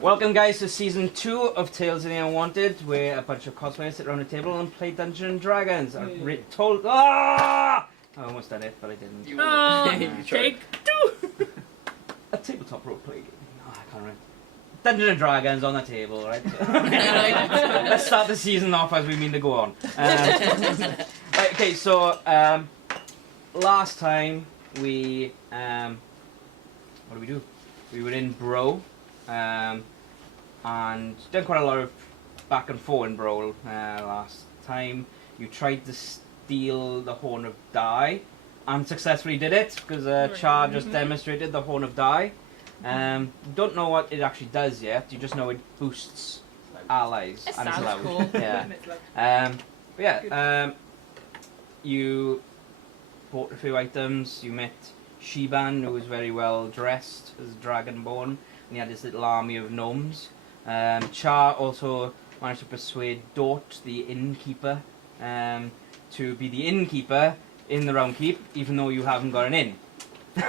Welcome guys to season 2 of Tales of The Unwanted, where a bunch of cosplayers sit around a table and play Dungeons and Dragons. I almost done it, but I didn't. Take 2! A tabletop role-play game. Oh, I can't remember. Dungeons and Dragons on the table, right? Let's start the season off as we mean to go on. Right, okay, so last time we what did we do? We were in Broh. And done quite a lot of back and forth in Broh last time. You tried to steal the Horn of Die and successfully did it because Char just demonstrated the Horn of Die. Don't know what it actually does yet. You just know it boosts allies and it's loud. Cool. Yeah. You bought a few items. You met Shiban, who was very well dressed as Dragonborn, and he had this little army of gnomes. Char also managed to persuade Dort, the innkeeper, to be the innkeeper in the Round Keep, even though you haven't got an inn. No,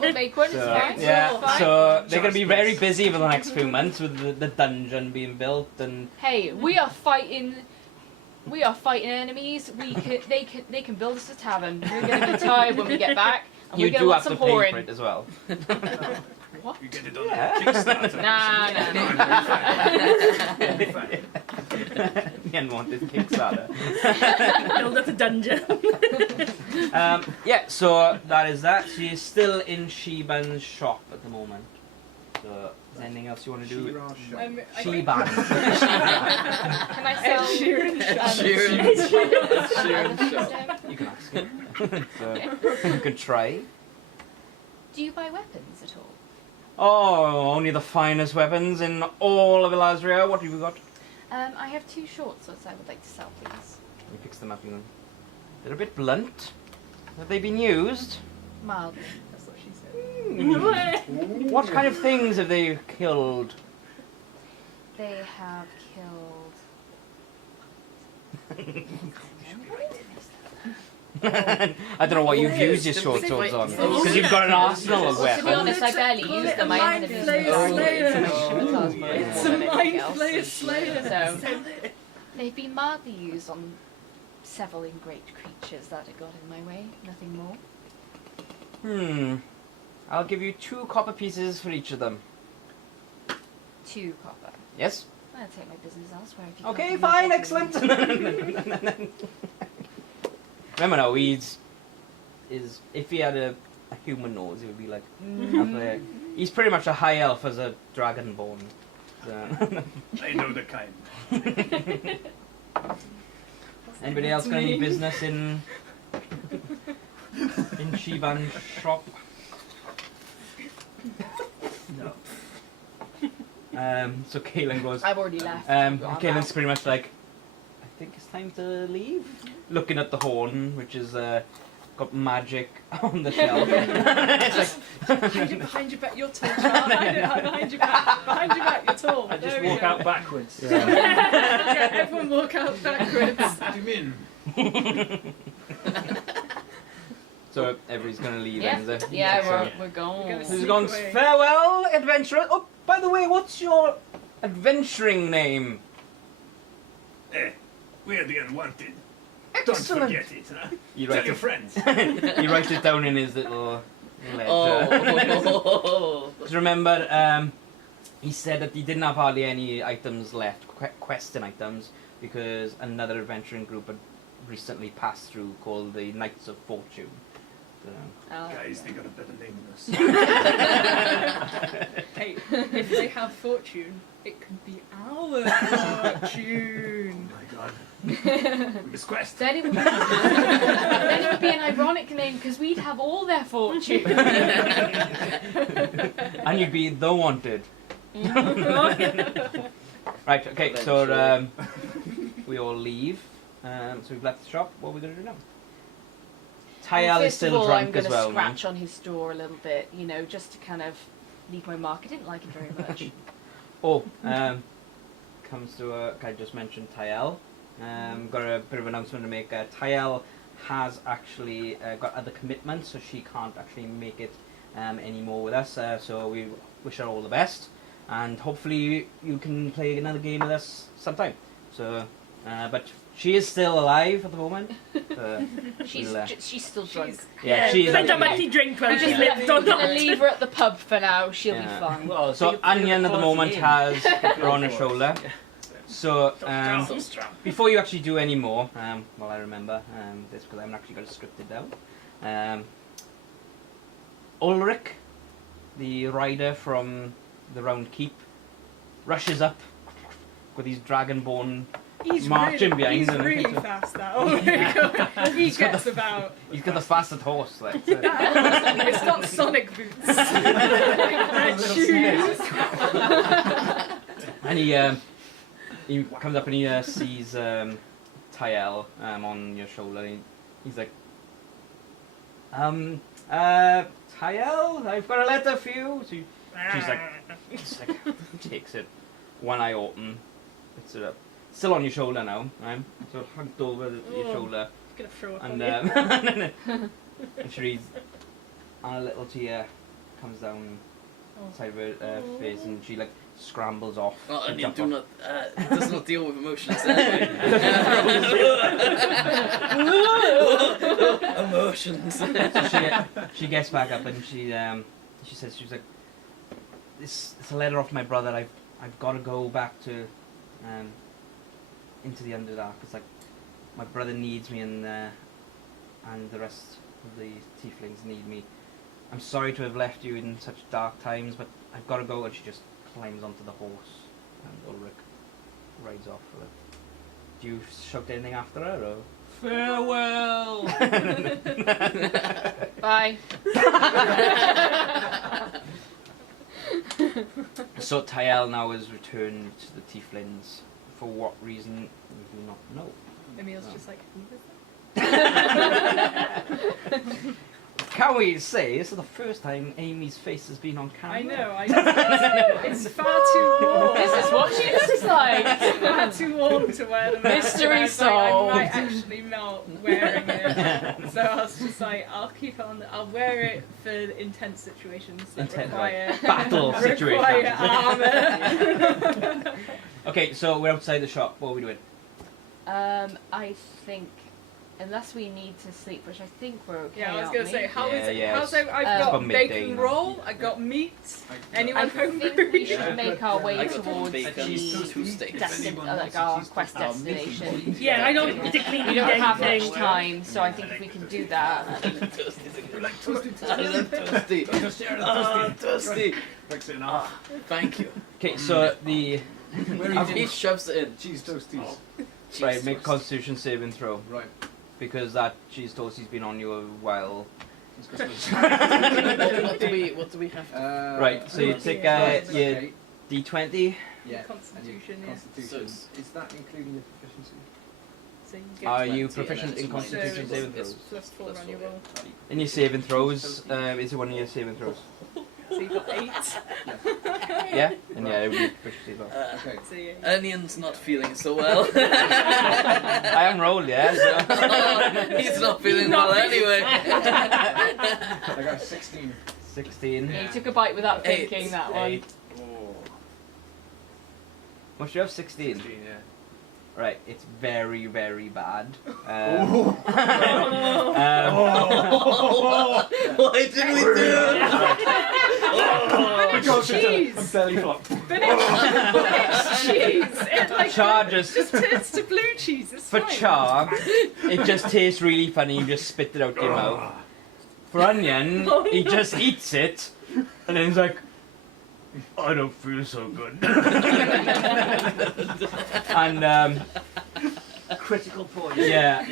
we'll make one. So, Fine. yeah, so they're going to be very busy for the next few months with the dungeon being built and. Hey, we are fighting enemies. They can build us a tavern. We're going to be tired when we get back. And You we're do gonna have want to some pay pouring. for it as well. What? You get it on Yeah. Kickstarter. The Unwanted Kickstarter. Build up a dungeon. Yeah, so that is that. She is still in Shiban's shop at the moment. So, is there anything else you want to do? Shiban. Can I sell? Sheeran. You can ask him. So, you can try. Do you buy weapons at all? Oh, only the finest weapons in all of Ilazria. What have you got? I have 2 short swords I would like to sell, please. He picks them up and they're a bit blunt. Have they been used? Mildly. That's what she said. What kind of things have they killed? They have killed. I don't know what you've used your short swords on. Because you've got an arsenal of To be weapons. honest, I barely use them. I ended up using them. It's a mind flayer slayer. So, they've been mildly used on several ingrate creatures that have got in my way. Nothing more. I'll give you 2 copper pieces for each of them. 2 copper. Yes? I'll take my business elsewhere if you Okay, can't fine, give me excellent. Remember now, if he had a human nose, he would be like up there. He's pretty much a high elf as a dragonborn. So. I know the kind. Anybody else got any business in Shiban's shop? No. So Kaelin goes. I've already left. Kaelin's pretty much like, I think it's time to leave. Looking at the horn, which is got magic on the shelf. It's like Behind your back, you're tall. Behind your back, you're tall. I just walk out backwards. Yeah, everyone walk out backwards. What do you mean? So everybody's gonna leave. Yeah, then, is it? yeah, So we're going. who's Sneak gone? away. Farewell, adventurer. Oh, by the way, what's your adventuring name? We're the Unwanted. Excellent. Don't forget it, huh? You Tell write your it. friends. He writes it down in his little ledger. Oh. Just remember, he said that he didn't have hardly any items left, questing items, because another adventuring group had recently passed through called the Knights of Fortune. So, Guys, they got a better name than us. Hey, if they have fortune, it could be our fortune. Oh my god. Miss Quest. Then it would be an ironic name because we'd have all their fortune. and you'd be the wanted. Right, okay, so we all leave. So we've left the shop. What are we going to do now? Tyal is still drunk as well. I'm going to scratch on his door a little bit, you know, just to kind of leave my mark. I didn't like it very much. Comes to I just mentioned Tyal. Got a bit of an announcement to make. Tyal has actually got other commitments, so she can't actually make it anymore with us. So we wish her all the best, and hopefully you can play another game with us sometime. So, but she is still alive at the moment. She's still drunk. Yeah, she is. I don't actually drink when We're she just lived or gonna not. leave her at the pub for now. She'll be fine. Well, So Anyan at the moment has her on her shoulder. So before you actually do any more, well I remember this because I haven't actually got it scripted down. Ulrich, the rider from the Round Keep, rushes up with his dragonborn marching behind He's him. really fast now. He gets about. He's got the fastest horse. Like, It's got Sonic boots. Red shoes. and he comes up and he sees Tyal on your shoulder. He's like, Tyal, I've got a letter for you. So she's like, takes it, one eye open, puts it up. Still on your shoulder now, right? So hugged over your shoulder. Gonna throw up And, on you. and she reads, and a little tear comes down the side of her face, and she like scrambles off. Well, to Onion jump do off. not, does not deal with emotions anyway. Emotions. So she gets back up and she says, she's like, it's a letter off my brother. I've got to go back to into the Underdark. It's like my brother needs me, and the rest of the tieflings need me. I'm sorry to have left you in such dark times, but I've got to go. And she just climbs onto the horse, and Ulrich rides off with it. Do you shout anything after her, or? Farewell. Bye. So Tyal now has returned to the tieflings. For what reason, we do not know. Emil's just like, who is that? Can we say this is the first time Amy's face has been on camera? I know. It's far too warm. This is what she looks like. It's far too warm to wear the mask. Mystery I was like, solved. I might actually melt wearing it. So I was just like, I'll keep it on. I'll wear it for intense situations that require battle require situations. armor. Okay, so we're outside the shop. What are we doing? I think, unless we need to sleep, which I think we're okay. Yeah, I was aren't gonna we? say, how is Yeah, it? yeah, How's it's- it? I've it's got about midday bacon now. roll. I got meat. Anyone I think hungry? we should make our way I got towards bacon, the two steaks. our quest destination. Yeah, I don't particularly We need don't have much anything. time, so I think if we can do that. I love toasty. Ah, toasty. Ah, thank you. Okay, so the He shoves it in. Cheese toasties. right, make a Constitution saving throw Right. because that cheese toasty's been on you a while. what do we have to? Right, so you take your D20. Yeah. Constitution, yeah. Constitution. So Is that including your proficiency? So you get Are you 20, proficient and in it's Constitution minus- saving yes, throws? +4 on your roll. In your saving throws, is it one of your saving throws? So you got 8. Yeah, and yeah, it would be proficiency as well. Okay. So yeah. Onion's not feeling so well. I haven't rolled yet, so. He's not feeling well anyway. I got 16. 16. You took a bite without Eight. thinking that one. 8. What do you have? 16. 16, yeah. Right, it's very, very bad. Why did we do it? cheese. A belly flop. But it's cheese. It like Char just just turns to blue cheese. It's for fine. Char, it just tastes really funny. You just spit it out your mouth. For Onion, he just eats it, and then he's like, I don't feel so good. And Critical poison. yeah,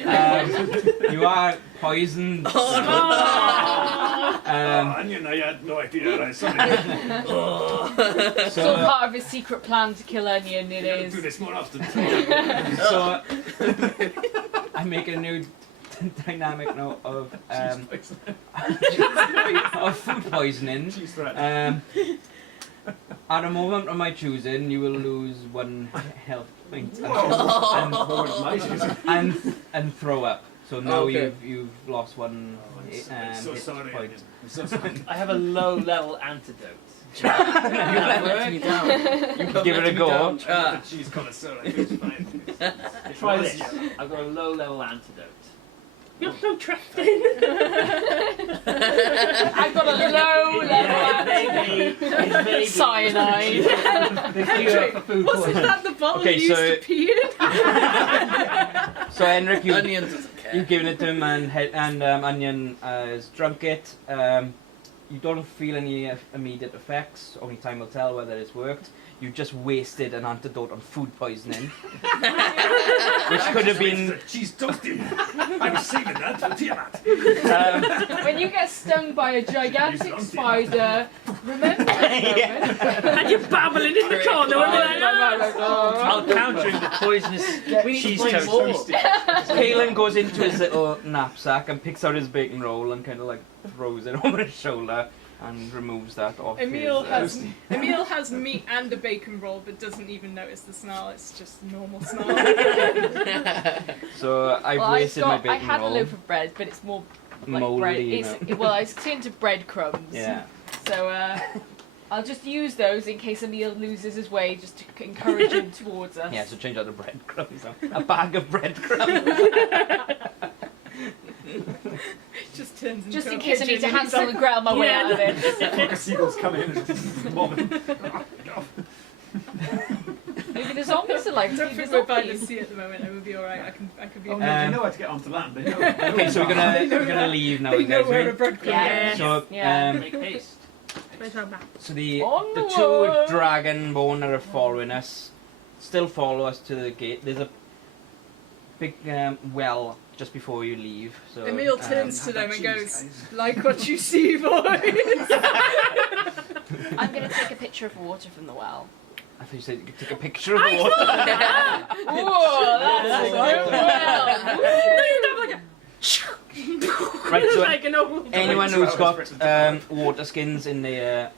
you are poisoned. Onion, I had no idea. I suddenly So part of his secret plan to kill Onion it do is. this more often. So I make a new dynamic note of of food poisoning. Cheese threat. At a moment of my choosing, you will lose 1 health point and throw up. So now Okay. you've lost 1 I'm so hit sorry. point. I'm so sorry. I have a low level antidote. You have let me down. You have Give it let a me go. down. The cheese connoisseur, I think it's fine. Try this. I've got a low level antidote. You're so trusting. I've got a low level Maybe. cyanide. Food Wasn't poisoning. that the bottle Okay, you used so- to pee in? So Henrik, Onion doesn't care. you've given it to him, and Onion has drunk it. You don't feel any immediate effects. Only time will tell whether it's worked. You just wasted an antidote on food poisoning, which could have been. Cheese toasty. I was saving that for Tiamat. When you get stung by a gigantic spider, remember this moment. And you're babbling in the corner. I'll countering the poisonous We need cheese to play toast. more. Kalen goes into his little knapsack and picks out his bacon roll and kind of like throws it over his shoulder and removes that off. Emil his, has meat and a bacon roll, but doesn't even notice the smell. It's just normal smell. So I've Well, wasted my I bacon had a roll. loaf of bread, but it's more like Moldy, bread. you know. It's turned to breadcrumbs. Yeah. So I'll just use those in case Emil loses his way, just to encourage him towards us. Yeah, so change out the breadcrumbs. A bag of breadcrumbs. Just turns into Just a in case I need to pigeon and he's Hansel and Gretel my way Yeah. out of this. Fuck, a seagull's coming in and mobbing. Maybe the zombies are like I don't the think we're by the zombies. sea at the moment. I would be alright. I could be. Oh no, they know how to get onto land. They know. Okay, so we're gonna leave now, They know guys. where a Right? breadcrumb Yeah. is. So Yeah. Make haste. so the Onward! 2 dragonborn that are following us still follow us to the gate. There's a big well just before you leave. So Emil turns to them and cheese, goes, guys. "Like what you see, boys." I'm going to take a picture of water from the well. I thought you said you could take a picture of the water. Whoa, that's a good well. Right, so Like an old. anyone Like 2 who's hours got for it to water skins in their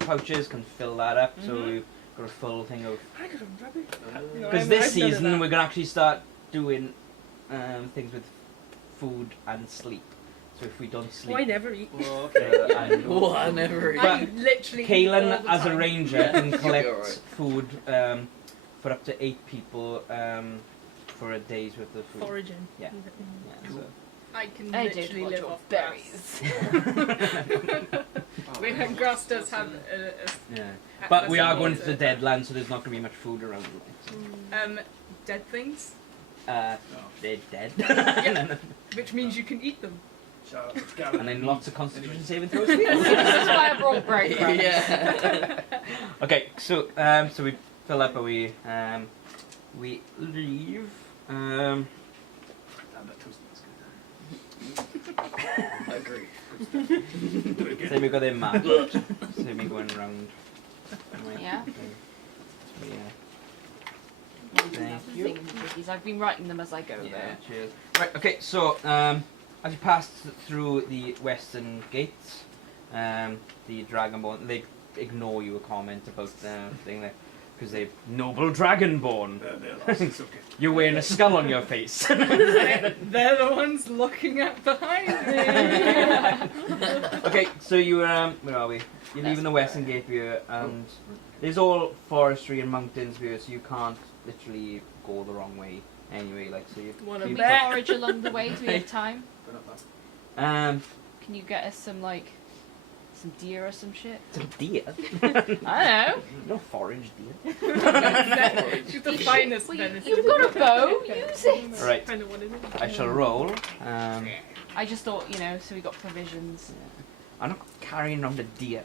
pouches can fill that up. So we've got a full thing of. I got a rabbit. Because this season we're gonna actually start doing things with food and sleep. So if we don't sleep, I never eat. and Oh, I never eat. But I literally. eat all Kaylin, the as a time. ranger, can You'll be collect alright. food for up to 8 people for a day's worth of food. Foraging. Yeah. Yeah, so. I can I did literally watch live your off berries. Grass. Grass does have Yeah. a But we are access going to to the Deadlands, so there's not going to be much food around. dead things, They're dead. which means you can eat them. Shout out to Gavin. And then lots of Constitution saving throws. This is why I brought breadcrumbs. Yeah. Okay, so so we fill up and we leave. Damn, that toast was I agree. good. Do it So again. we've got their map. So we're going around. Yeah. Thank you. Cookies. I've been writing them as I go Yeah, there. cheers. Right, okay, so as you pass through the western gates, the Dragonborn, they ignore you a comment about the thing there, because they're noble Dragonborn. They're lost. It's okay. You're wearing a skull on your face. They're the ones looking at behind me. Okay, so you where are we? You're leaving the western gate here, and there's all forestry and mountains here, so you can't literally go the wrong way anyway. Like so, you. Wanna Can we bet. forage along the way? Do we have time? Go not that. Can you get us some like Some deer or some shit. Some deer. I No forage deer. She's the finest don't know. Well, venison. you've got a bow. Use it. Right. Kind of what it is. I shall roll. I just thought, so we got provisions. I'm not carrying around a deer.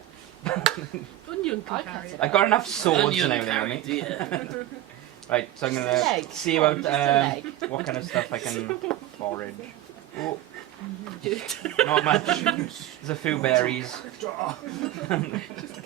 Onion I can carry can't it. I've got enough swords Onion and everything on me. carrot, yeah. Right, so I'm Just a gonna leg. see Come on, about just a leg. what kind of stuff I can forage. Oh, not much. There's a few berries. What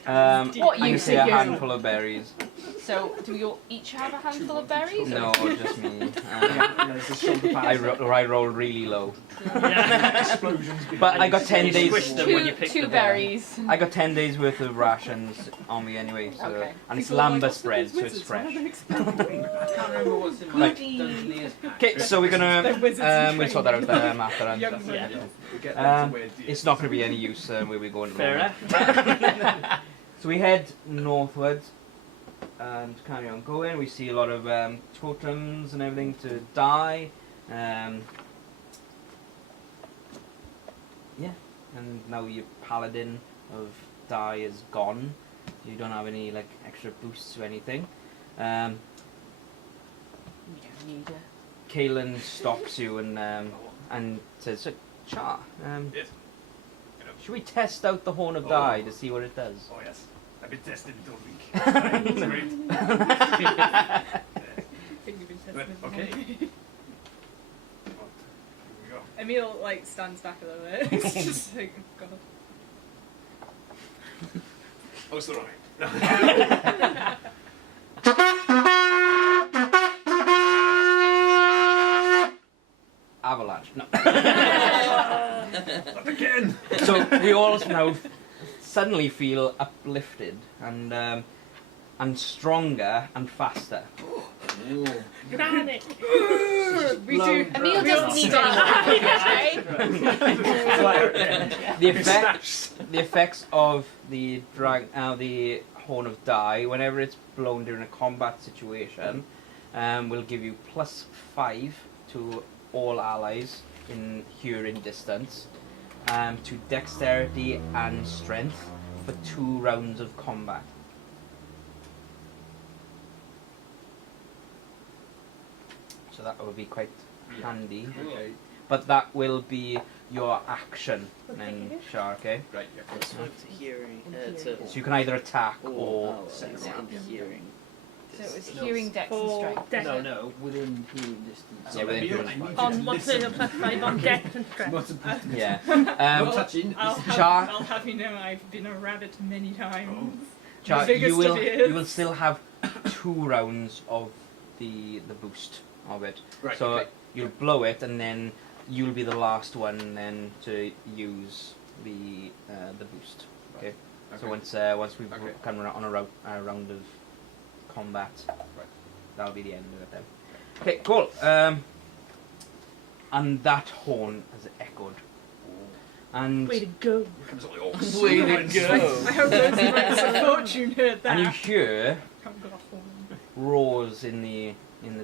I you can say a say, handful of berries. So, do we all each have a handful of berries? No, just me. There's a shoulder I pad. rolled really low. Explosions. But I got 10 You days. squished them when you picked Two them. berries. I got 10 days worth of rations on me anyway. So, Okay. and it's People are like, lamba "What's spread, with so these it's wizards? fresh. Why are they I can't remember what's in my Right. Dungeoneer's pack. Okay, so we're gonna They're wizards in we'll sort that out training. after. Young And Yeah. wizards. We get them to Um, wear deer. it's not going to be any use where we're going. at the Fair moment. enough. So we head northwards and carry on going. We see a lot of totems and everything to die. Yeah, and now your paladin of die is gone. You don't have any like extra boosts or anything. We don't need a... Kaelin stops you and says, "So, Char, Yes. should we test out the Horn of Die to see what it does?" Oh yes. I've been testing it all week. It's great. I think you've been testing But, it. okay. Here we go. Emil like stands back a little bit. It's just like, oh god. Oh, it's the right. Avalanche. No. Not again. So we all now suddenly feel uplifted and stronger and faster. Granite. We do. Emil doesn't need any more, okay? The effects of the the Horn of Die, whenever it's blown during a combat situation, will give you +5 to all allies in hearing distance, to dexterity and strength for 2 rounds of combat. So that will be quite handy. Okay. But that will be your action then, Shar, okay? Right. Yeah. It's not hearing. So you can either attack or it's in hearing. So it was hearing, dex, and For strength. dex. No, within hearing distance. Yeah, within hearing I need On to what's listen. it? +5 on dex and strength. yeah. No touching. Char, I'll have you know I've been a rabbit many times. Char, The biggest of you will ears. still have 2 rounds of the boost of it. Right. So okay. you'll blow it, and then you'll be the last one then to use the boost. Okay. So once we've Okay. come on a round of combat, that'll be the end of it then. Okay, cool. And that horn has echoed. And Way to go! Comes all the orcs. Way to Right. go. I hope those who went to fortune heard that. and you hear Haven't got a horn. roars in the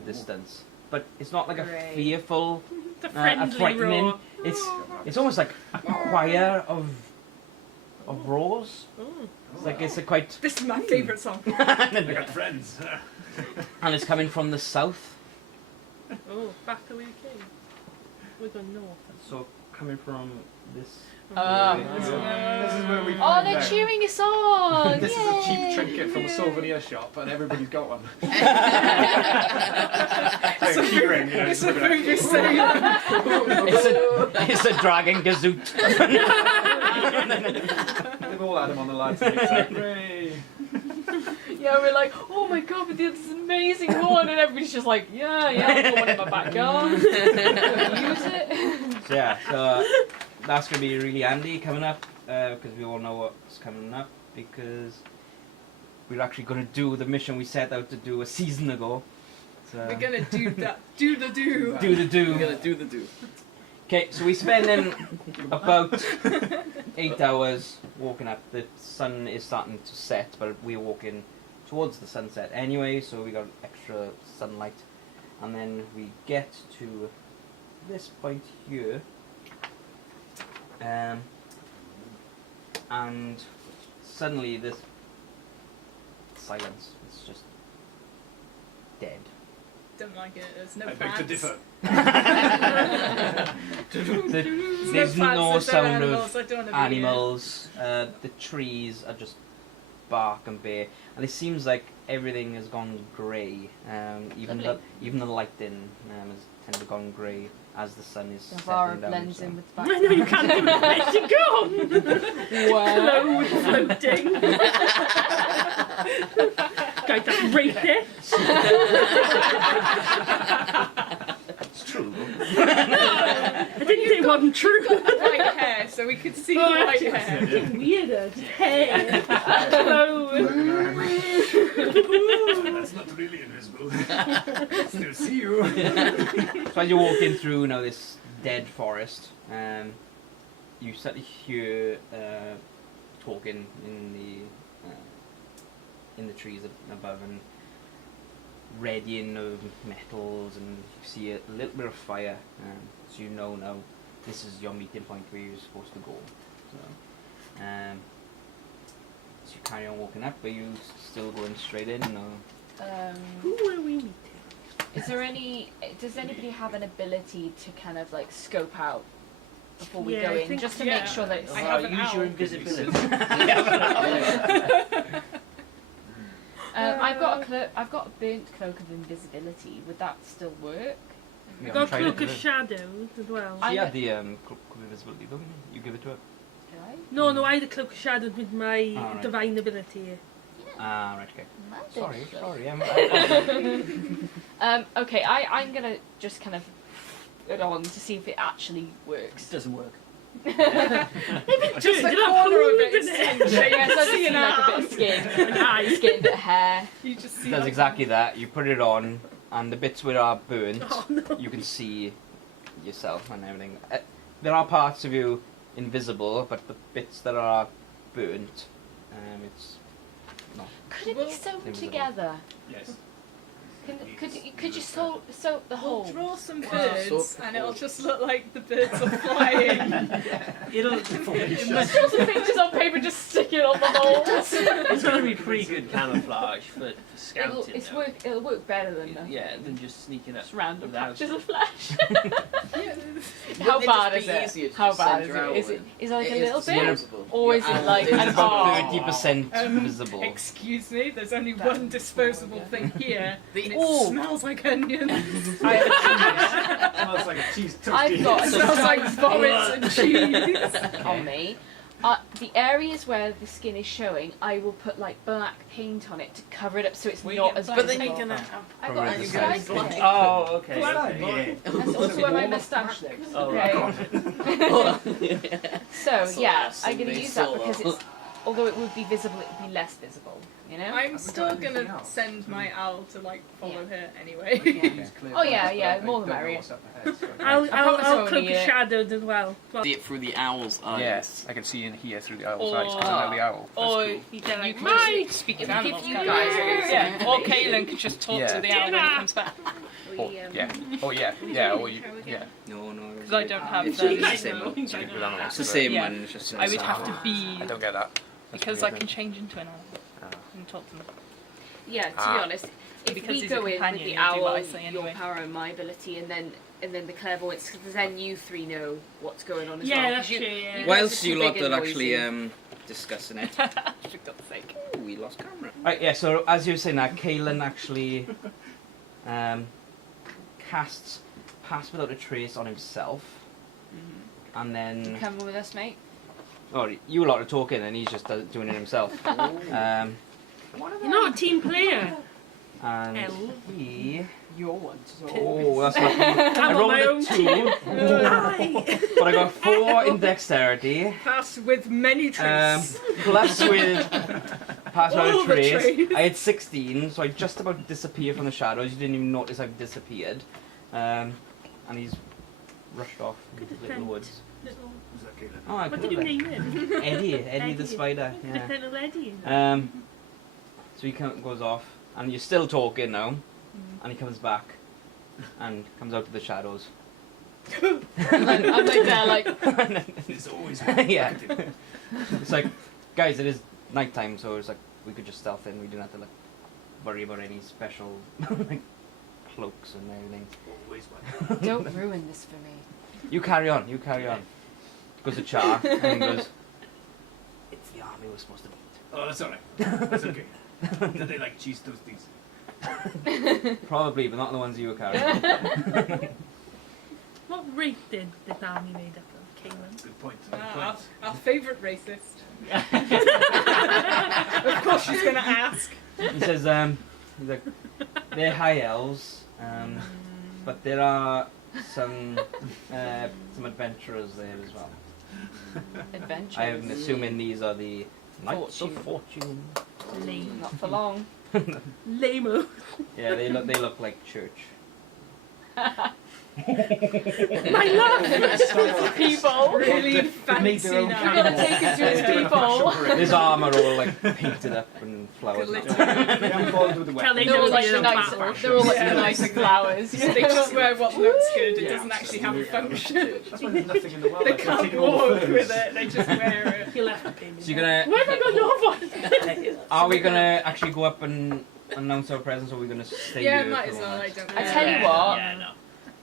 distance, but it's not like a Great. fearful, The a friendly frightening. roar. It's almost like a choir of roars. Ooh. It's a quite, This is my favourite song. I got friends. and it's coming from the south. Oh, back the way it came. We're going north. So coming from this. This is where we Oh, find they're out. cheering us on! This is a Yay! cheap trinket from a souvenir shop, and everybody's got one. It's a keyring, you know, It's a look at that. movie saying. It's a dragon gazoot. They've all had them on the line. So it's like, hooray. Yeah, we're like, oh my god, we did this amazing one, and everybody's just like, yeah, I've got one in my back garden. Use it. So yeah, so that's gonna be really handy coming up, because we all know what's coming up, because we're actually gonna do the mission we set out to do a season ago. So We're gonna do that. Do the do. do the We're do. gonna do the do. Okay, so we spend then about 8 hours walking up. The sun is starting to set, but we're walking towards the sunset anyway, so we got extra sunlight. And then we get to this point here. and suddenly this silence. It's just dead. Don't like it. There's no I beg to plants. differ. There's no sound of I don't wanna be here. animals. The trees are just bark and bare, and it seems like everything has gone grey. Even the lighting has tended to gone grey as the sun is Navara setting down. blends so. in with the I know you can't do it. Let it go. Wow. Clothes floating. Guys, that's rapist. It's true. I didn't say it wasn't true. White hair, so we could see Oh, white that's hair. fucking weirder. Hey. That's not really invisible. Still see you. So as you're walking through now this dead forest, you start to hear talking in the trees above, and radiant of metals, and you see a little bit of fire. So you know now this is your meeting point where you're supposed to go. So you carry on walking up. Are you still going straight in? Or? Who are we meeting? Is there any? Does anybody have an ability to kind of like scope out before we Yeah, go I in, think- just to yeah. make sure that it's I have an use your owl. invisibility. I've got a burnt cloak of invisibility. Would that still work? Yeah, Got I'm trying cloak to of shadows as well. I- She had the cloak of invisibility, don't you? You give it to her. Do I? No, I had a cloak of shadows with my Alright. divine ability. Ah, right, okay. Magic Sorry. Okay, I'm gonna just kind of put it on to see if it actually works. It doesn't work. Dude, Just the did I corner of prove it is it? skin. Yeah, so I just See see an like a bit arm. of skin, an eye, skin, bit of hair. You just see It does like- exactly that. You put it on, and the bits where are burnt, Oh no. you can see yourself and everything. There are parts of you invisible, but the bits that are burnt, it's not. Could it be sewn Invisible. together? Yes. Could you sew the We'll hole? draw some Wow. birds, and it'll just look like the birds are flying. It'll. Draw some pictures on paper, just stick it on the holes. It's going to be pretty good camouflage for scouting. though. It'll work better than the Yeah, than just sneaking up. just random without patches it. of flesh. Yeah. How Wouldn't it bad just is be it? easier to How just bad send is your it? owl Is in? it is it like a It little is bit, disposable. or is Your it owl like is an It's about arm? 30% Um, visible. Excuse me, there's only one disposable thing here. The- And it Ooh. smells like onions. Smells like a cheese toasty. I've got It a smells like vomits and cheese. on me. The areas where the skin is showing, I will put like black paint on it to cover it up so it's Where not you as get But visible. then you're gonna have. I've Probably got a the stripe same. in it. Oh, okay. Yeah. That's also where my moustache lives. Oh, Okay. So So yeah, awesome, I'm gonna they use that saw. because it's, although it would be visible, it would be less visible. You know? I'm got still anything gonna else? send my owl to like follow Yeah. her anyway. Oh, yeah, more the merrier. I'll promise I'll only, cloak of shadows as well. See it through the owl's eyes. Yes, I can see in here through the owl's Or- eyes because I know the owl. Or You can you like, can "Mate!" just speak If to animals. you can't guys you? are Yeah, or Kaylin could just talk Yeah. to the owl when he comes back. Oh, yeah. Oh, yeah. Yeah. Or you, yeah. No. Because I don't have It's the. the same one. With animals, It's the but same Yeah. one. It's just I would have to be I don't get that. That's because weird. I can change into an animal Ah. and talk to them. Yeah, to be Ah. honest, if Because we he's a go in with companion, the he'll do what owl, I say your anyway. power and my ability, and then the clairvoyance, because then you three know what's going on as Yeah, well. that's 'cause true. you Yeah. guys Whilst are you too lot big are and actually noisy. discussing it. For God's sake. Oh, we lost camera. Right, yeah, so as you were saying that, Kaylin actually casts Pass Without a Trace on himself, and then... Come with us, mate. Oh, you lot are talking and he's just doing it himself. You're not a team player. And L. he... Your one. Oh, that's lucky. I I'm on my rolled own a 2, Aye. but I got 4 in dexterity. Pass with many traits. Plus with Pass All Without a the Trace, traits. I had 16, so I just about disappeared from the shadows. You didn't even notice I've disappeared. And he's rushed off into the little woods. Oh, I What could did you have name him? Eddie the Eddie. spider. Yeah. Little Eddie. So he goes off, and you're still talking now, and he comes back, and comes out of the shadows. I'm like there, like, There's always one. Yeah. Look at him. It's like, guys, it is nighttime, so it's like we could just stealth in. We didn't have to like worry about any special like cloaks and everything. Always one. don't ruin this for me. You carry on. You carry on. Goes to Char and he goes, "It's the army we're supposed to meet." Oh, that's alright. That's okay. Do they like cheese toasties? Probably, but not the ones you were carrying. What race did this army made up of, Caitlin? Good point. Good Our point. favourite racist. Of course she's going to ask. He says, he's like, they're high elves, but there are some adventurers there as well. Adventure. I'm assuming these are the Knights of Fortune. Lame. Not for long. Lame. Yeah, they look like church. My love! People. Really Make their fancy own now. You're gonna take us to people. His armor all like painted up and flowers. and all. They haven't followed with the Tell weapons. They're all like Yeah, the nice. They're all like Yeah. the nice flowers. They just wear what looks good. It Yeah, doesn't actually have a absolutely. function. That's why there's nothing in the world. They like can't taking all the walk furs. with it. They just wear it. You'll have to pay me. So you're gonna, Where have I got your voice? are we gonna actually go up and announce our presence, or are we gonna stay Yeah, here? might for as a well. I moment? don't. I tell you what. Yeah, no.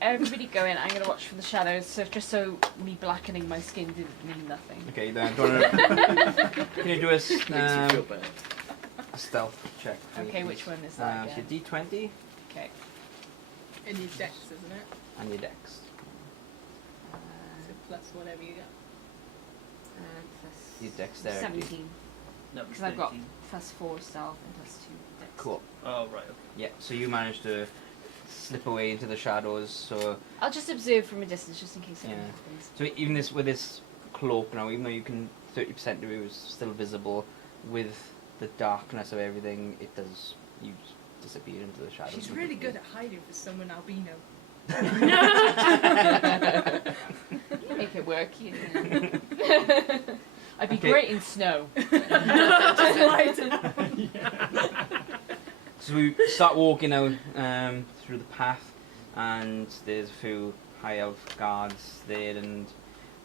Everybody go in. I'm gonna watch from the shadows. So just so me blackening my skin didn't mean nothing. Okay, then do you wanna, can you do a Makes you feel better. stealth check? for me, Okay, please? which one is that So again? your D20 Okay. In your dex, isn't it? and your Dex. So plus whatever you got. Your dexterity. 17. No, Because I've got 13. +4 stealth and +2 dex. Cool. Oh, right, okay. Yeah, so you managed to slip away into the shadows. So I'll just observe from a distance just in case anything Yeah. happens. so even this with this cloak now, even though you can 30% of it was still visible, with the darkness of everything, it does you just disappear into the shadows. She's really good at hiding for someone albino. You make it work, you know. I'd be Okay. great in snow. So we start walking out through the path, and there's a few high elf guards there, and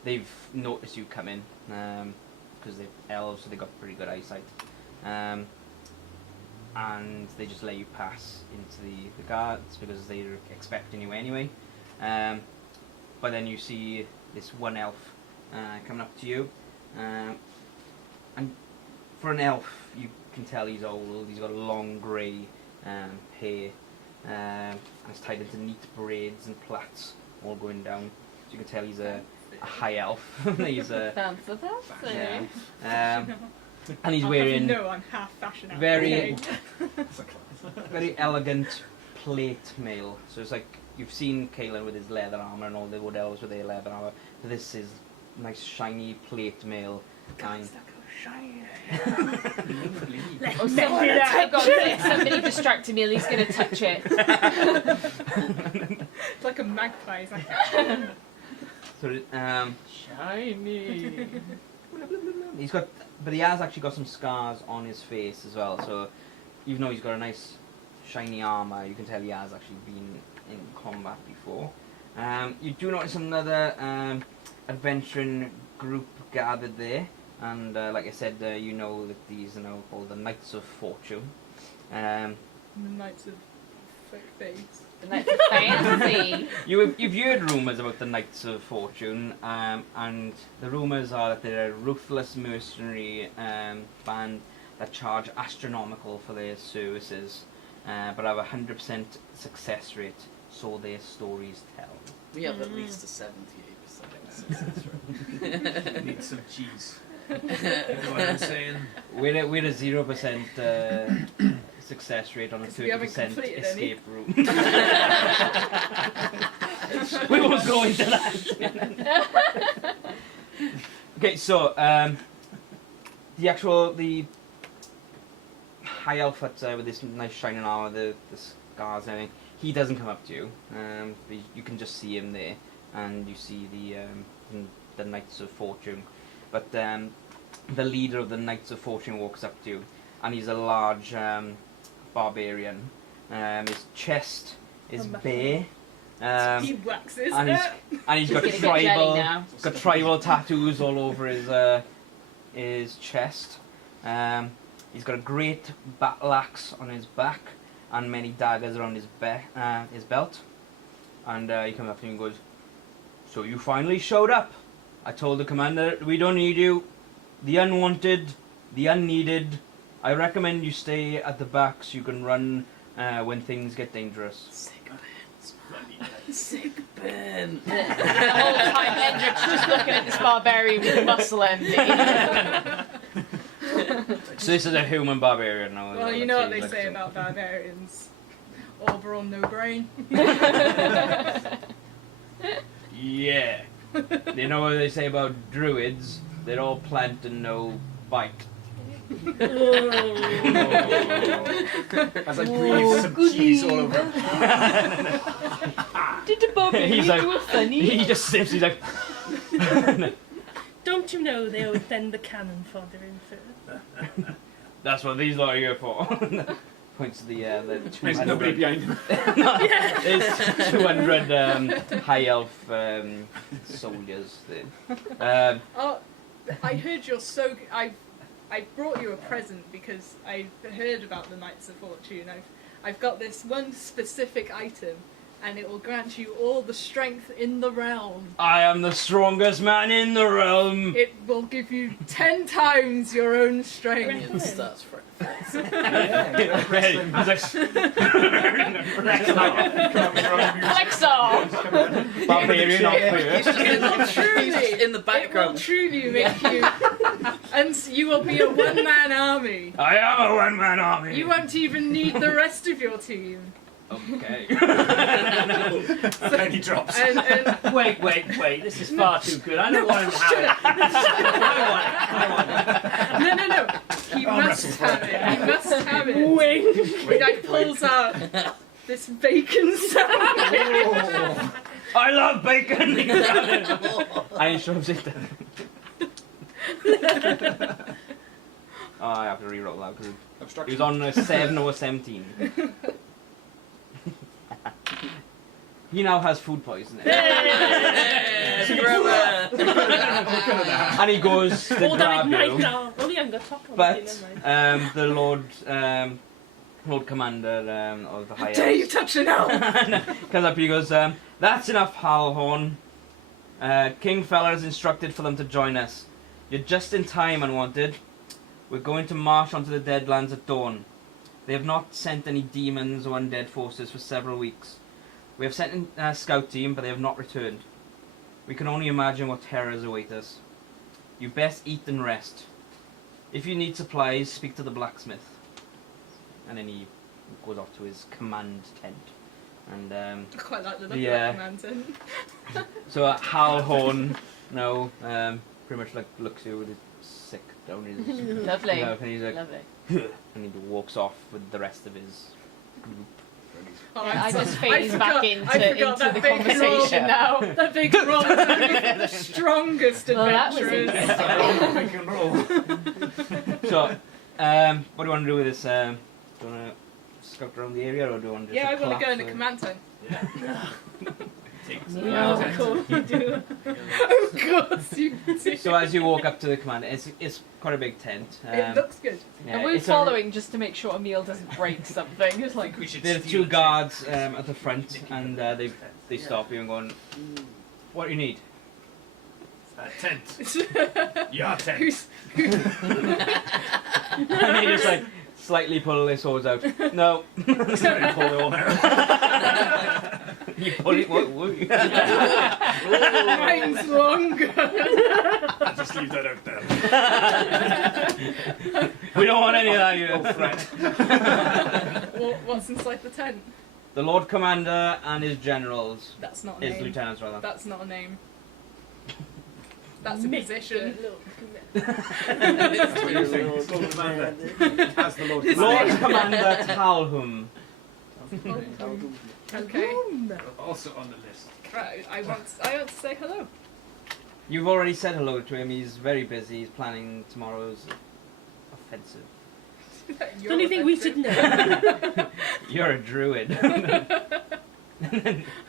they've noticed you come in because they're elves, so they've got pretty good eyesight, and they just let you pass into the guards because they're expecting you anyway. But then you see this one elf coming up to you, and for an elf, you can tell he's old. He's got long grey hair, and it's tied into neat braids and plaits all going down. So you can tell he's a high elf. He's a Fancy. yeah. And he's I'll have you wearing know I'm half fashion out. very That's a class. very elegant plate mail. So it's like you've seen Kaelin with his leather armor and all the wood elves with their leather armor. So this is nice shiny plate mail. And Oh, somebody distracted me and he's going to touch it. It's like a magpie. It's like, so Shiny. he's got, but he has actually got some scars on his face as well. So even though he's got a nice shiny armor, you can tell he has actually been in combat before. You do notice another adventuring group gathered there, and like I said, you know that these are now called the Knights of Fortune. the Knights of Face. The Knights of Fancy. You've heard rumours about the Knights of Fortune, and the rumours are that they're a ruthless mercenary band that charge astronomical for their services, but have a 100% success rate, so their stories tell. We have at least a 78% success rate. Need some cheese. You know what I'm saying? We're a 0% success rate on a 'Cause we haven't 30% completed any. escape room. We won't go into that. Okay, so the high elf with this nice shining armor, the scars and everything, he doesn't come up to you. You can just see him there, and you see the Knights of Fortune. But the leader of the Knights of Fortune walks up to you, and he's a large barbarian. His chest is bare, He waxes and it. he's got He's gonna get jelly tribal now. tattoos all over his chest. He's got a great battle axe on his back and many daggers around his belt. And he comes up to me and goes, "So you finally showed up. I told the commander we don't need you. The unwanted, the unneeded. I recommend you stay at the back so you can run when things get dangerous." Sick Ben. Sick Ben. The whole time Hendrix just looking at this barbarian with muscle envy. So this is a human barbarian now. Well, you know what they say about barbarians. Oberon, no brain. Yeah. You know what they say about druids? They're all plant and no bite. As I breathe some cheese all over. Did the barbarian He's like- do a funny? He just sniffs. He's like, Don't you know they always send the cannon fodder in first? "That's what these lot are here for." Points to the There's nobody 200. behind him. There's 200 high elf soldiers there. Oh, I heard you're so. I brought you a present because I heard about the Knights of Fortune. I've got this one specific item, and it will grant you all the strength in the realm. I am the strongest man in the realm. It will give you 10 times your own strength. Ian starts Ready. He's like, Flexor! barbarian off He's first. just It will truly, he's just in the it will background. truly make you, and you will be a one-man army. I am a one-man army. You won't even need the rest of your team. Okay. And he drops. And Wait. This is far too good. I don't want him to have it. I want it. no. He must have it. He must have it. The guy pulls out this bacon sandwich. I love bacon. And he shoves it down. Oh, I have to re-roll that because he Obstruction. was on a 7 or a 17. He now has food poisoning. And he goes to Hold grab on, night you. now. Oh, yeah, I'm gonna talk about But it, never mind. the Lord Commander of the High Dare you Elves touch it now? comes up and he goes, "That's enough, Halhorn. King Feller has instructed for them to join us. You're just in time, Unwanted. We're going to march onto the Deadlands at dawn. They have not sent any demons or undead forces for several weeks. We have sent in a scout team, but they have not returned. We can only imagine what terrors await us. You best eat and rest. If you need supplies, speak to the blacksmith." And then he goes off to his command tent. And I quite like the look Yeah. of that mountain. so Halhorn now pretty much like looks at you with his sick down his Lovely. mouth, and he's like, Lovely. and he walks off with the rest of his group. Oh, Yeah, I just I phase forgot- back I into forgot that the bacon conversation roll. now. That big roll is the strongest Well, that was adventurers. Make and roll. So, what do you want to do with this? Do you want to scout around the area, or do you want to just Yeah, I want to go in the collapse command tent. Yeah, of course you do. Of course you do. So as you walk up to the command, it's quite a big tent. It looks good. yeah, And we're it's a- following just to make sure Emil doesn't break something. It's like, We should There are steal 2 the guards at the front, and they stop you and going, "What do you need?" tent. Your tent. Who's- And they just like slightly pull their swords out. No. Somebody pull it all out. You pull it. What? Mine's longer. I'll just leave that out there. We don't want any of that. You. Oh, Fred. What's inside the tent? The Lord Commander and his generals, That's not a his name. lieutenants rather. That's not a name. That's a Mr. position. That's what you think. Lord Commander. As the Lord Lord Commander. Commander Talhum. Okay. Also on the list. Right. I want to say hello. You've already said hello to him. He's very busy. He's planning tomorrow's offensive. The only thing we should know. You're a druid.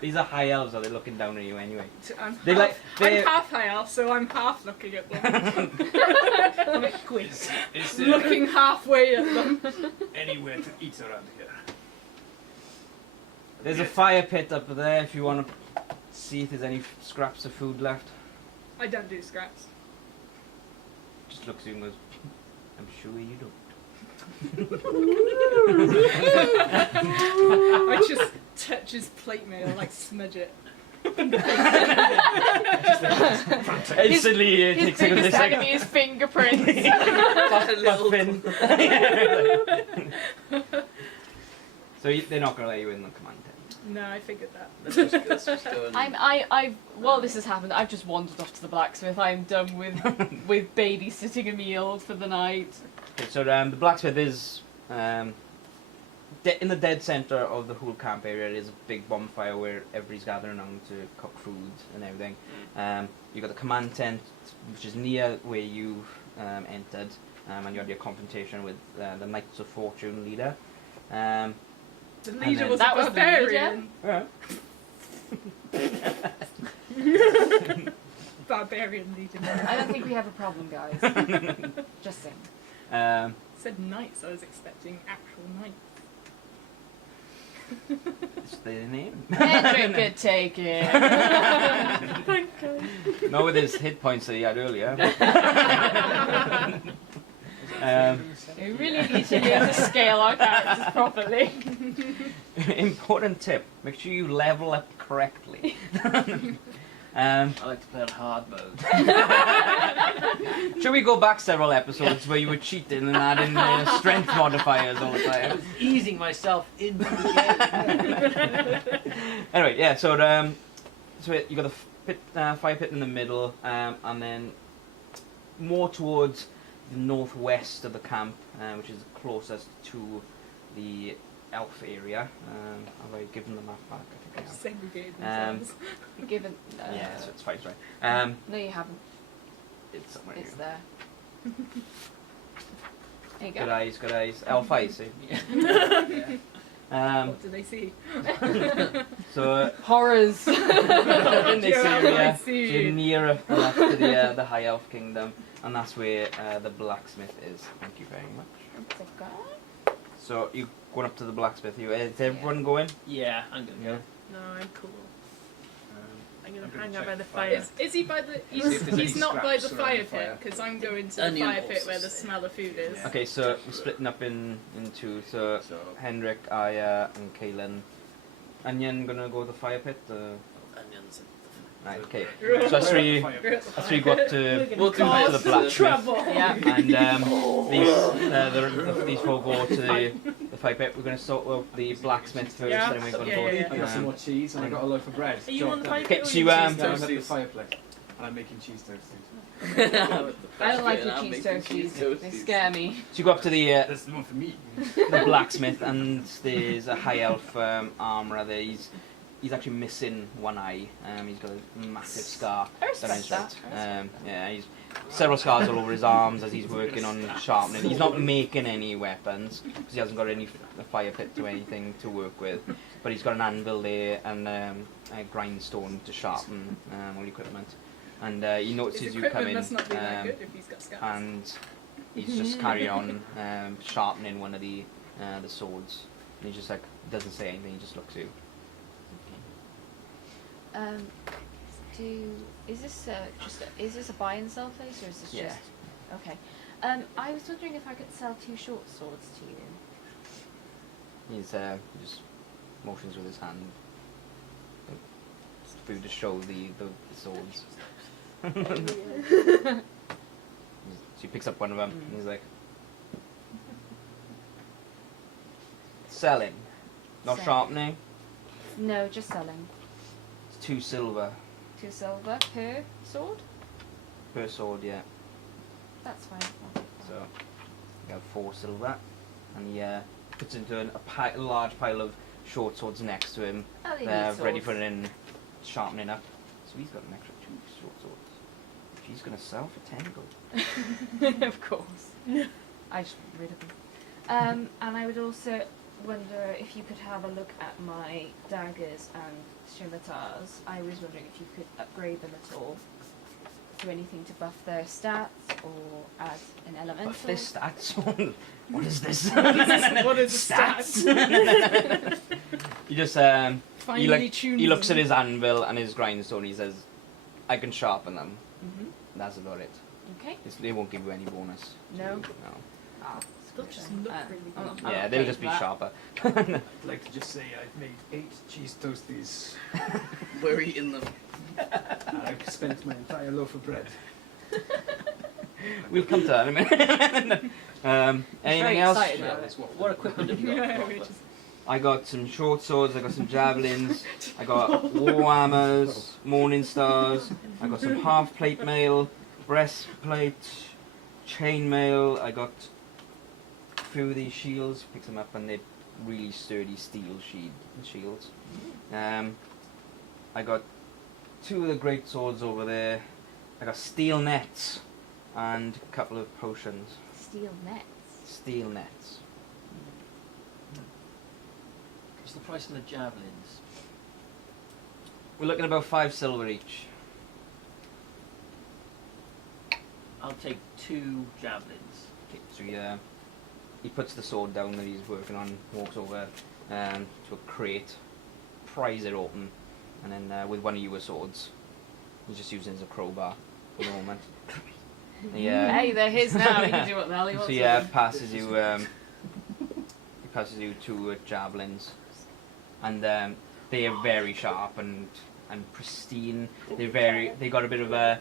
These are high elves, are they looking down on you anyway? I'm They like- I'm half high elf, so I'm half looking at them. I'm a quiz. Is there Looking halfway at them. anywhere to eat around here? There's a fire pit up there if you want to see if there's any scraps of food left. I don't do scraps. Just looks at you and goes, I'm sure you don't. I just touch his plate mail, like smudge it. Instantly it His takes a biggest this like enemy is fingerprints. muffin. So they're not going to let you in the command tent. No, I figured that. Let's just go and... While this has happened, I've just wandered off to the blacksmith. I'm done with babysitting a meal for the night. Okay, so the blacksmith is in the dead center of the whole camp area. There's a big bonfire where everybody's gathering around to cook food and everything. You've got the command tent, which is near where you entered, and you had your confrontation with the Knights of Fortune leader. The leader then- was That a was the barbarian. Yeah. Barbarian leader. I don't think we have a problem, guys. Just saying. Said knights, I was expecting actual knights. It's their name. Hendrik could take it. Thank God. Not with his hit points that he had earlier. We really need to learn to scale our characters properly. Important tip: make sure you level up correctly. I like to play on hard mode. Should we go back several episodes where you were cheating and adding strength modifiers all the I time? was easing myself into the game. Anyway, yeah. So you got the fire pit in the middle, and then more towards the northwest of the camp, which is closest to the elf area. Have I given the map back? I think I have. Segregated themselves. Given. Yeah, so it's fine. It's right. No, you haven't. It's somewhere It's here. there. There you Good go. eyes, good eyes. Elf eyes, see? What do they see? So Horrors. in this Your elf area, eyes see you're you. nearer enough to the High Elf Kingdom, and that's where the blacksmith is. Thank you very much. It's a guy. So you going up to the blacksmith? Is everyone going? Yeah, I'm gonna go. No, I'm cool. I'm I'm gonna gonna hang out check by the the fire. fire. Is he by the? See if He's, there's he's any not by the scraps around fire the fire. pit because I'm going to the Onion fire pit balls, where the say. smell of food is. Yeah. Okay, so we're splitting up in two. So So Hendrik, Aya, and Kaylin. Onion gonna go to the fire pit. Onions. Right, okay. You're So at that's three. You're at the That's fire three go up pit. to We'll to come back the to the blacksmith. Trouble. Yeah. And these four go to the fire pit. We're going to sort out the blacksmith first, Yeah. then we're going to Yeah, go. yeah, yeah. I got some more cheese and I got a loaf of bread. Are you on the fire Okay, pit? so or you, are um, cheese I'm at the toasties? fireplace and I'm making cheese toasties. I don't like your cheese toasties. They scare me. So you go up to the That's the one for me. blacksmith, and there's a high elf armourer there. He's actually missing one eye. He's got a massive scar. I respect down his that. throat. Yeah, he's several scars all over his arms as he's working on sharpening. He's not making any weapons because he hasn't got any fire pit or anything to work with. But he's got an anvil there and a grindstone to sharpen all the equipment. And he His notices you equipment come in, must not be that good if he's got scars. and he's just carrying on sharpening one of the swords. And he just like doesn't say anything. He just looks at you. Is this is this a buy and sell place or is this Yeah. just okay? I was wondering if I could sell 2 short swords to you. He's just motions with his hand. For you to show the swords. So he picks up one of them and he's like, selling, not Selling. sharpening. No, just selling. It's 2 silver 2 silver per sword. per sword, yeah. That's fine. I'll take that. So you have 4 silver, and he puts into a large pile of short swords next to him. Oh, they They're need ready swords. for in sharpening up. So he's got an extra 2 short swords. She's gonna sell for 10 gold. Of course. I just rid of them. And I would also wonder if you could have a look at my daggers and scimitars. I was wondering if you could upgrade them at all. Do anything to buff their stats or add an elemental? Buff their stats. What is this? What is the stats? He just Finally tuned he looks at them. his anvil and his grindstone. He says, "I can sharpen them." Mhm. That's about it. Okay. They won't give you any bonus. No. No. Ah, They'll just look really I'm good. not Yeah, okay they'll with just be that. sharper. I'd like to just say I've made 8 cheese toasties. We're eating them. I've spent my entire loaf of bread. We'll come to that in a minute. Anything Very else? excited about it. What equipment have you got? Yeah, we just- I got some short swords, I got some javelins, I got war hammers, morning stars, I got some half plate mail, breastplate, chain mail, I got a few of these shields, picked them up and they're really sturdy steel shields. I got 2 of the great swords over there, I got steel nets and a couple of potions. Steel nets. Steel nets. What's the price of the javelins? We're looking at about 5 silver each. I'll take 2 javelins. Okay, so he puts the sword down that he's working on, walks over to a crate, pries it open, and then with one of your swords, he's just using it as a crowbar for the moment. Hey, they're his now. He can do what the hell he So wants. yeah, with them. passes you. He passes you 2 javelins, and they are very sharp and pristine. They got a bit of a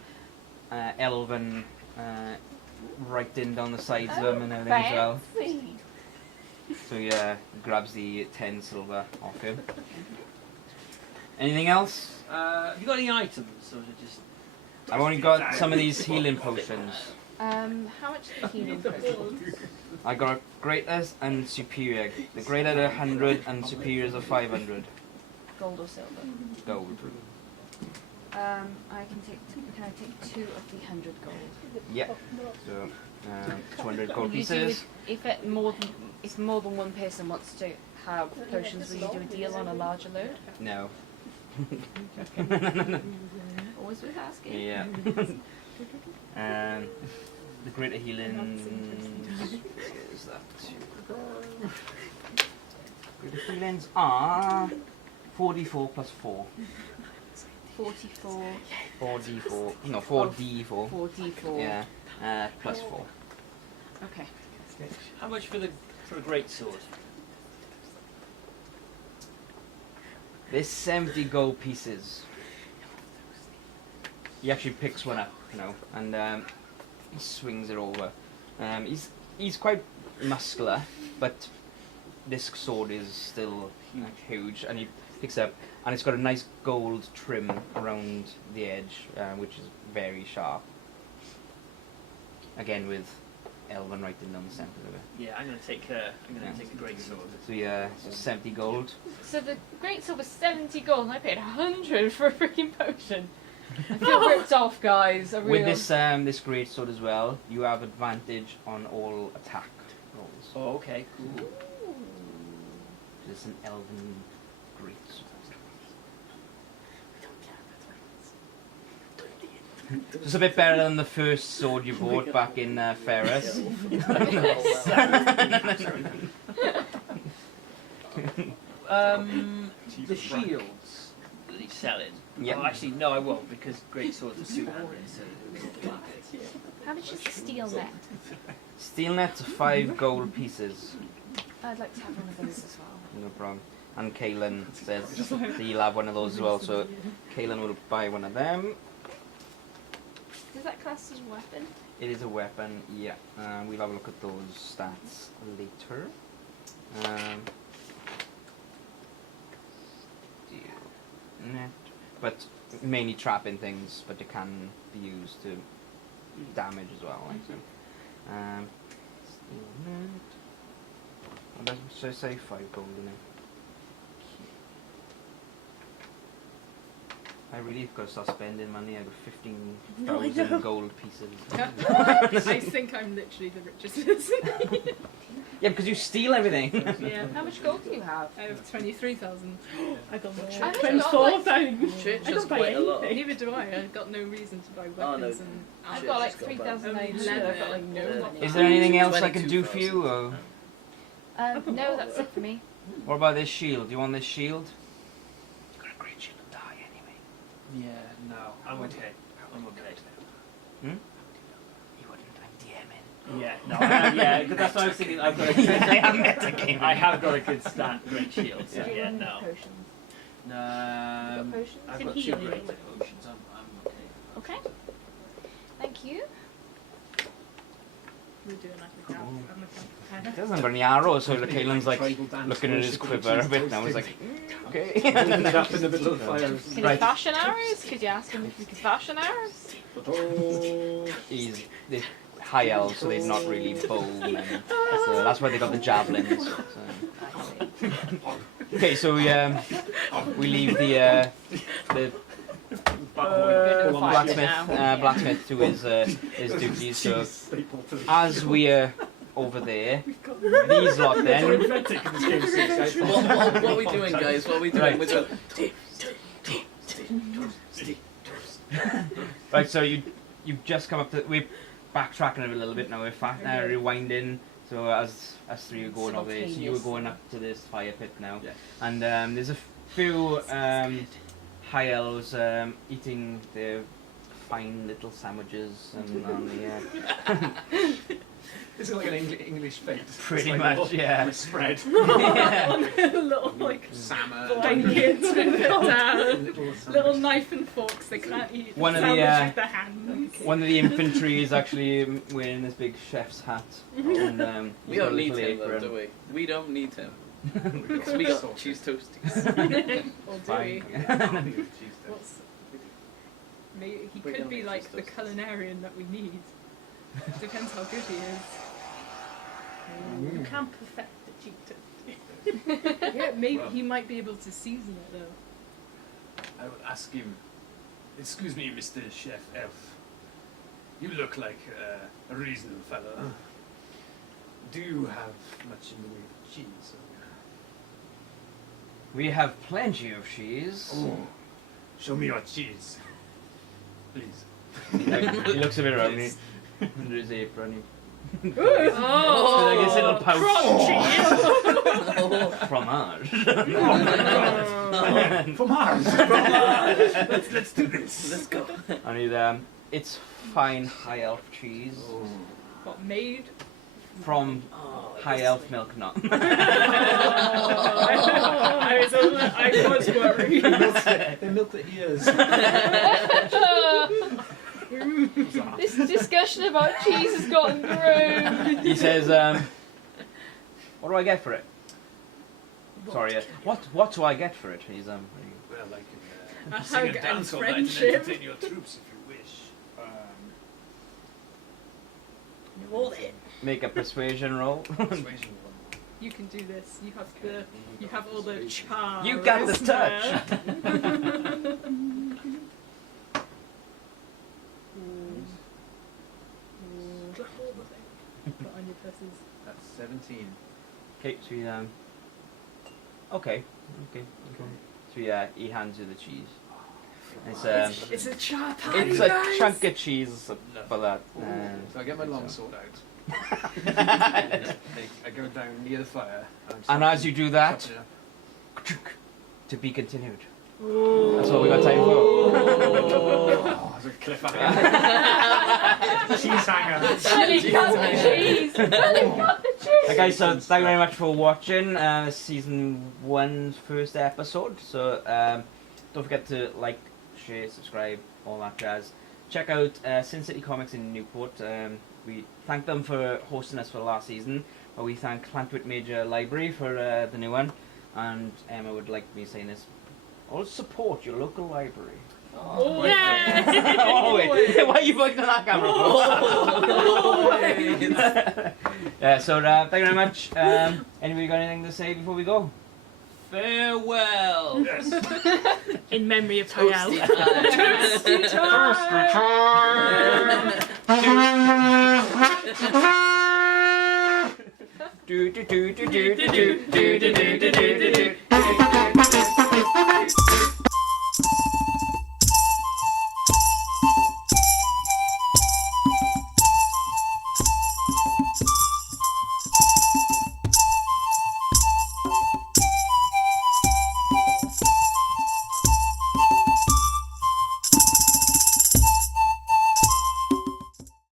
elven writing down the sides of them and everything as well. Fancy. So yeah, grabs the 10 silver off him. Anything else? Have you got any items, or is it just... I've only got some of these healing potions. How much is the healing potion? I got greater and superior. The greater are 100 and superior is 500 Gold or silver? gold. I can I take 2 of the 100 gold? Yeah. So 200 gold Will you do pieces. if more than one person wants to have potions, will you do a deal on a larger load? No. Always worth asking. Yeah. The greater healing is that. Greater healings are 4d4 plus 4. 44. 4d4. No, 4d4. 4d4. Yeah. Plus 4. Okay. How much for a great sword? There's 70 gold pieces. He actually picks one up, and he swings it over. He's quite muscular, but this sword is still huge, and he picks it up, and it's got a nice gold trim around the edge, which is very sharp. Again with elven writing down the centre of it. Yeah, I'm gonna take a great sword. So yeah, so 70 gold. So the great sword was 70 gold and I paid 100 for a freaking potion. I feel ripped off, guys. With this great sword as well, you have advantage on all attack rolls. Oh, okay, cool. It's an elven great sword. It's a bit better than the first sword you bought back in Ferris. The shields that he's selling. Yeah. Oh, actually, no, I won't, because great swords are two-handed, so... How much is the steel net? Steel net's 5 gold pieces. I'd like to have one of those as well. No problem. And Kaelin says that you'll have one of those as well, so Kaelin will buy one of them. Does that class as a weapon? It is a weapon, yeah. We'll have a look at those stats later. Steel net. But mainly trapping things, but it can be used to damage as well. Like so. Steel net. What should I say? 5 gold in it. I really got to start spending money. I got 15,000 gold pieces. I think I'm literally the richest person. Yeah, because you steal everything. Yeah. How much gold do you have? I have 23,000. I got more. I haven't got, 24,000. Church I has don't buy quite a lot. anything. Neither do I. I've got no reason to buy weapons Oh, no. and I've Shit, got like just got 3,900. I've got like no money. Is there anything else I can do for you? Or No, that's it for me. what about this shield? Do you want this shield? You've got a great shield and die anyway. Yeah, no, I'm okay. I'm okay. You wouldn't. I'm DMing. Yeah, no, yeah, because that's what I was thinking. I've got a good, I have got a good stat, great shield. So Do you yeah, want no. potions? No, got potions? I've Can got heal 2 you. great potions. I'm okay. Okay. Thank you. we're doing like a camp. I'm a camp. He doesn't have any arrows, so Caelan's like looking at his quiver a bit now. He's like, okay. Up in the middle of the fire. Can Right. you fashion arrows? Could you ask him if we could fashion arrows? He's the high elves, so they're not really bowmen. So that's why they got the javelins. So. I see. Okay, so we leave the blacksmith to his duties. So as we are over there, these lot then. What are we doing, guys? What are we doing? Right. We're doing... Right, so you've just come up to. We're backtracking a little bit now. We're rewinding. So as three are going over there, so you were going up to this fire pit now, Yeah. and there's a few high elves eating their fine little sandwiches and on the It's like an English fete. Pretty It's much, like yeah. On a spread. yeah. Little like Salmon. blankets with down. Little Little knife and forks they can't eat. One of Sandwich the, with their hands. One of the infantry is actually wearing this big chef's hat. And, We he's got don't a need little him, though, apron. do we? We don't need him. Because we got cheese toasties. Or do Fine. we? What's, maybe he We could don't be need like cheese the toast. culinarian that we need. Depends how good he is. You can't perfect the cheetah. Yeah, maybe Well. he might be able to season it though. I would ask him, excuse me, Mr. Chef Elf. You look like a reasonable fellow. Do you have much in the way of cheese? We have plenty of cheese. Oh, show me your cheese. Please. He looks a bit around me under his apron. Oh, Like his little pouch. crunchy. Fromage. From Mars. Let's do this. Let's go. And it's fine high elf cheese What made? from Oh, high elf milk nut. I was worried. They milk the ears. This discussion about cheese has gotten groomed. He says, what do I get for it? Sorry, what do I get for it? He's Well, like A sing hug and and dance all night and friendship. entertain your troops if you wish. Roll it. make a persuasion roll. Persuasion one. You can do this. You have all the charm. You got the touch. Put on your presses. That's 17. Okay, so okay. So he hands you the cheese. It's a sharp It's a chunk of cheese for that. So I get my long sword out. I go down near the fire. And as you do that, chop it up. to be continued. That's all we got time for. Oh, there's a cliffhanger. Cheese hanger. Ellie got the cheese. Ellie got the cheese. Okay, so thank you very much for watching season 1's first episode. So don't forget to like, share, subscribe, all that jazz. Check out Sin City Comics in Newport. We thank them for hosting us for last season, but we thank Llantwit Major Library for the new one. And Emma would like me saying this: always support your local library. Oh, Yeah. Oh wait, why are you pointing at that camera? Yeah, so thank you very much. Anybody got anything to say before we go? Farewell. Yes. In memory of Tyrell. Toasty time. do do do do do do do do do do do do do.